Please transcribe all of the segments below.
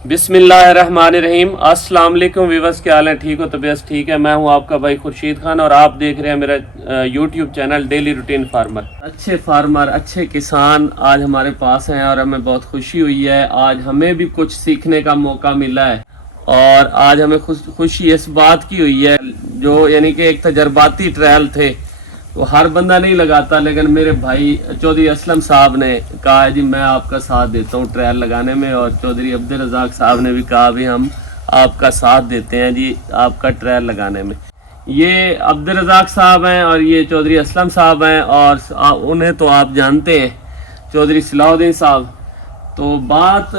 बिस्मिल्लाहिर्रहमानिर्रहीम। अस्सलाम वालेकुम व्यूअर्स, क्या हाल है? ठीक हो? तबीयत ठीक है? मैं हूं आपका भाई खुर्शीद खान और आप देख रहे हैं मेरा YouTube channel daily routine farmer. अच्छे फार्मर, अच्छे किसान आज हमारे पास हैं और हमें बहुत खुशी हुई है। आज हमें भी कुछ सीखने का मौका मिला है और आज हमें खुशी इस बात की हुई है, जो यानी कि एक तजर्बाती ट्रायल थे तो हर बंदा नहीं लगाता, लेकिन मेरे भाई चौधरी असलम साहब ने कहा है जी मैं आपका साथ देता हूँ ट्रायल लगाने में, और चौधरी अब्दुल रज़ाक साहब ने भी कहा भी हम आपका साथ देते हैं जी आपका ट्रायल लगाने में। ये अब्दुल रज़ाक साहब हैं और ये चौधरी असलम साहब हैं, और उन्हें तो आप जानते हैं, चौधरी सलाहुद्दीन साहब। तो बात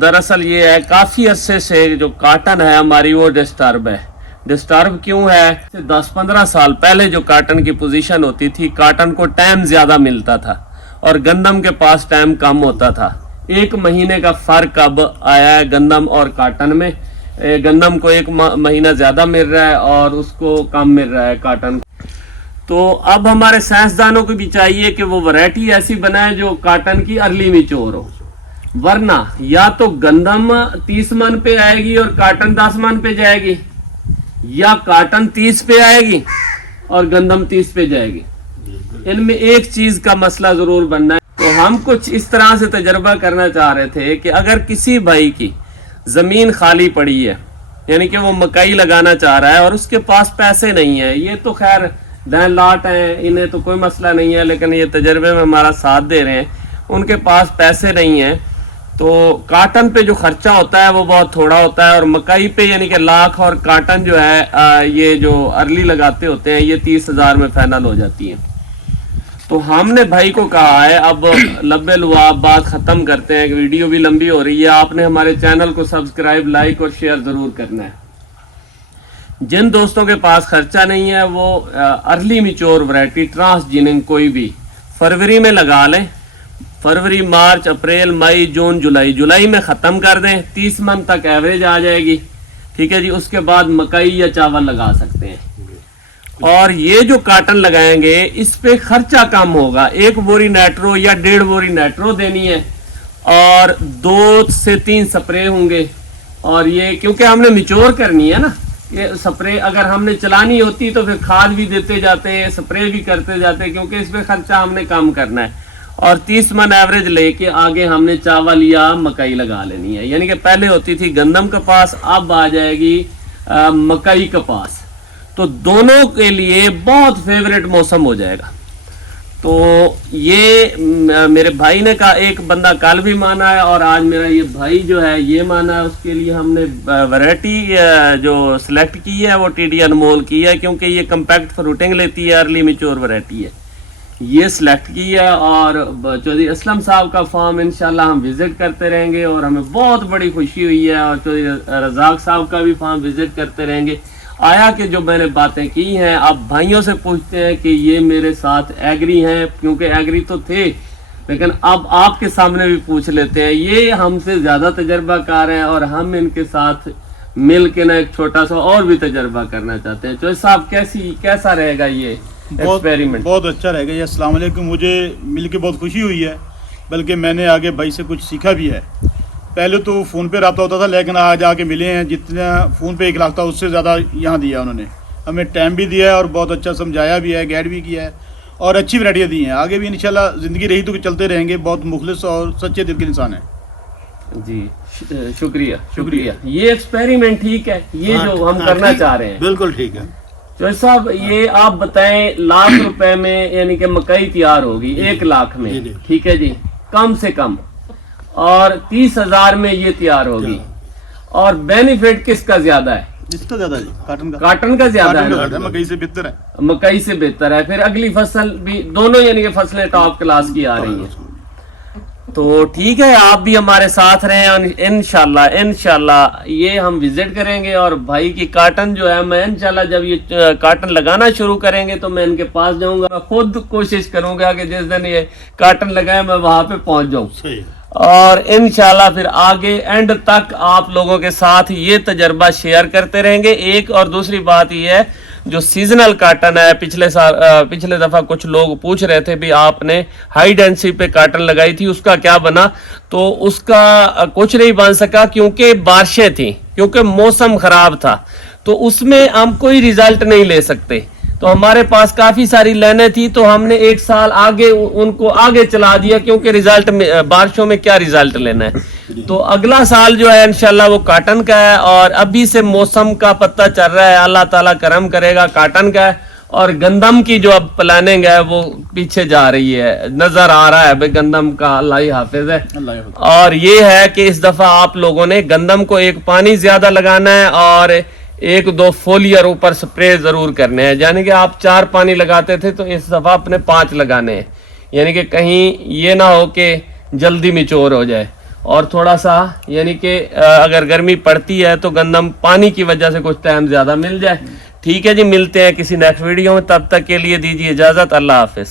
दरअसल ये है, काफ़ी अरसे से जो काटन है हमारी वो डिस्टर्ब है। डिस्टर्ब क्यों है? 10-15 साल पहले जो काटन की पोजीशन होती थी, काटन को टाइम ज़्यादा मिलता था और गंदम के पास टाइम कम होता था। 1 महीने का फ़र्क अब आया है गंदम और काटन में। गंदम को 1 महीना ज़्यादा मिल रहा है और उसको कम मिल रहा है काटन को। तो अब हमारे साइंसदानों को भी चाहिए कि वो वैरायटी ऐसी बनाए जो काटन की अर्ली मैच्योर हो, वरना या तो गंदम 30 मन पे आएगी और काटन 10 मन पे जाएगी, या काटन 30 पे आएगी और गंदम 30 पे जाएगी। इनमें एक चीज का मसला जरूर बनना है। तो हम कुछ इस तरह से तजर्बा करना चाह रहे थे कि अगर किसी भाई की जमीन खाली पड़ी है, यानी कि वो मकई लगाना चाह रहा है और उसके पास पैसे नहीं है, ये तो खैर दाएं लाट हैं, इन्हें तो कोई मसला नहीं है, लेकिन ये तजर्बे में हमारा साथ दे रहे हैं, उनके पास पैसे नहीं है, तो काटन पे जो खर्चा होता है वो बहुत थोड़ा होता है, और मकई पे यानी कि लाख, और काटन जो है ये जो अर्ली लगाते होते हैं ये 30,000 में फाइनल हो जाती है। तो हमने भाई को कहा है अब लब्बे लुआब बात खत्म करते हैं, वीडियो भी लंबी हो रही है, आपने हमारे चैनल को सब्सक्राइब, लाइक और शेयर जरूर करना है। जिन दोस्तों के पास खर्चा नहीं है वो अर्ली मैच्योर वैरायटी ट्रांसजीनिंग कोई भी फरवरी में लगा लें। फरवरी, मार्च, अप्रैल, मई, जून, जुलाई में ख़त्म कर दें, 30 मन तक एवरेज आ जाएगी। ठीक है जी। उसके बाद मकई या चावल लगा सकते हैं। और ये जो काटन लगाएंगे इस पे खर्चा कम होगा। 1 बोरी नाइट्रो या 1.5 बोरी नाइट्रो देनी है और 2 से 3 स्प्रे होंगे। और ये क्योंकि हमने मिच्योर करनी है ना, ये स्प्रे अगर हमने चलानी होती तो फिर खाद भी देते जाते, स्प्रे भी करते जाते, क्योंकि इस पे खर्चा हमने कम करना है। और 30 मन एवरेज लेके आगे हमने चावल या मकई लगा लेनी है। यानी कि पहले होती थी गंदम कपास, अब आ जाएगी मकई कपास। तो दोनों के लिए बहुत फेवरेट मौसम हो जाएगा। तो ये मेरे भाई ने कहा, एक बंदा कल भी माना है और आज मेरा ये भाई जो है ये माना है। उसके लिए हमने वैरायटी जो सिलेक्ट की है वो TD अनमोल की है, क्योंकि ये कम्पैक्ट फ्रूटिंग लेती है, अर्ली मैच्योर वैरायटी है, ये सिलेक्ट की है। और चौधरी असलम साहब का फार्म इंशाल्लाह हम विजिट करते रहेंगे और हमें बहुत बड़ी खुशी हुई है, और चौधरी रज़ाक साहब का भी फार्म विजिट करते रहेंगे। आया कि जो मैंने बातें की हैं, आप भाइयों से पूछते हैं कि ये मेरे साथ एग्री हैं, क्योंकि एग्री तो थे, लेकिन अब आपके सामने भी पूछ लेते हैं। ये हमसे ज़्यादा तजर्बाकार हैं और हम इनके साथ मिल के ना एक छोटा सा और भी तजर्बा करना चाहते हैं। चौधरी साहब कैसा रहेगा ये एक्सपेरिमेंट? बहुत अच्छा रहेगा ये। अस्सलाम वालेकुम। मुझे मिलके बहुत खुशी हुई है, बल्कि मैंने आगे भाई से कुछ सीखा भी है। पहले तो फ़ोन पे रब्ता होता था, लेकिन आज आके मिले हैं, जितना फ़ोन पे 1 लाख था उससे ज़्यादा यहाँ दिया उन्होंने, हमें टाइम भी दिया है और बहुत अच्छा समझाया भी है, गाइड भी किया है और अच्छी वैरायटियाँ दी हैं। आगे भी इंशाल्लाह ज़िंदगी रही तो चलते रहेंगे। बहुत मुखलिस और सच्चे दिल के इंसान है जी। शुक्रिया। ये एक्सपेरिमेंट ठीक है, ये जो हम करना चाह रहे हैं बिल्कुल ठीक है। चौधरी साहब ये आप बताएं, लाख रुपए में यानी कि मकई तैयार होगी 1 लाख में, ठीक है जी, कम से कम, और 30,000 में ये तैयार होगी। और बेनिफिट किसका ज्यादा है? जिसका ज्यादा जी, काटन का ज्यादा है, मकई से बेहतर है। मकई से बेहतर है। फिर अगली फसल भी, दोनों यानी कि फसलें टॉप क्लास की आ रही हैं। तो ठीक है, आप भी हमारे साथ रहें और इंशाल्लाह ये हम विजिट करेंगे। और भाई की काटन जो है, मैं इंशाल्लाह जब ये काटन लगाना शुरू करेंगे तो मैं इनके पास जाऊंगा, मैं खुद कोशिश करूंगा कि जिस दिन ये काटन लगाए मैं वहां पे पहुंच जाऊं, और इंशाल्लाह फिर आगे एंड तक आप लोगों के साथ ये तजर्बा शेयर करते रहेंगे। एक और दूसरी बात ये है, जो सीजनल काटन है, पिछले दफा कुछ लोग पूछ रहे थे भी आपने हाई डेंसिटी पे काटन लगाई थी उसका क्या बना, तो उसका कुछ नहीं बन सका क्योंकि बारिशें थी, क्योंकि मौसम खराब था, तो उसमें हम कोई रिजल्ट नहीं ले सकते। तो हमारे पास काफी सारी लाइनें थी तो हमने एक साल आगे उनको आगे चला दिया, क्योंकि रिजल्ट में बारिशों में क्या रिजल्ट लेना है। तो अगला साल जो है इंशाल्लाह वो काटन का है, और अभी से मौसम का पता चल रहा है, अल्लाह ताला करम करेगा काटन का है। और गंदम की जो अब प्लानिंग है वो पीछे जा रही है, नजर आ रहा है भाई गंदम का, अल्लाह ही हाफिज है। और ये है कि इस दफा आप लोगों ने गंदम को एक पानी ज्यादा लगाना है और एक दो फोलियर ऊपर स्प्रे जरूर करने हैं, यानी कि आप 4 पानी लगाते थे तो इस दफा अपने 5 लगाने हैं, यानी कि कहीं ये ना हो कि जल्दी मिचोर हो जाए। और थोड़ा सा यानी कि अगर गर्मी पड़ती है तो गंदम पानी की वजह से कुछ टाइम ज्यादा मिल जाए। ठीक है जी, मिलते हैं किसी नेक्स्ट वीडियो में, तब तक के लिए दीजिए इजाजत, अल्लाह हाफिज।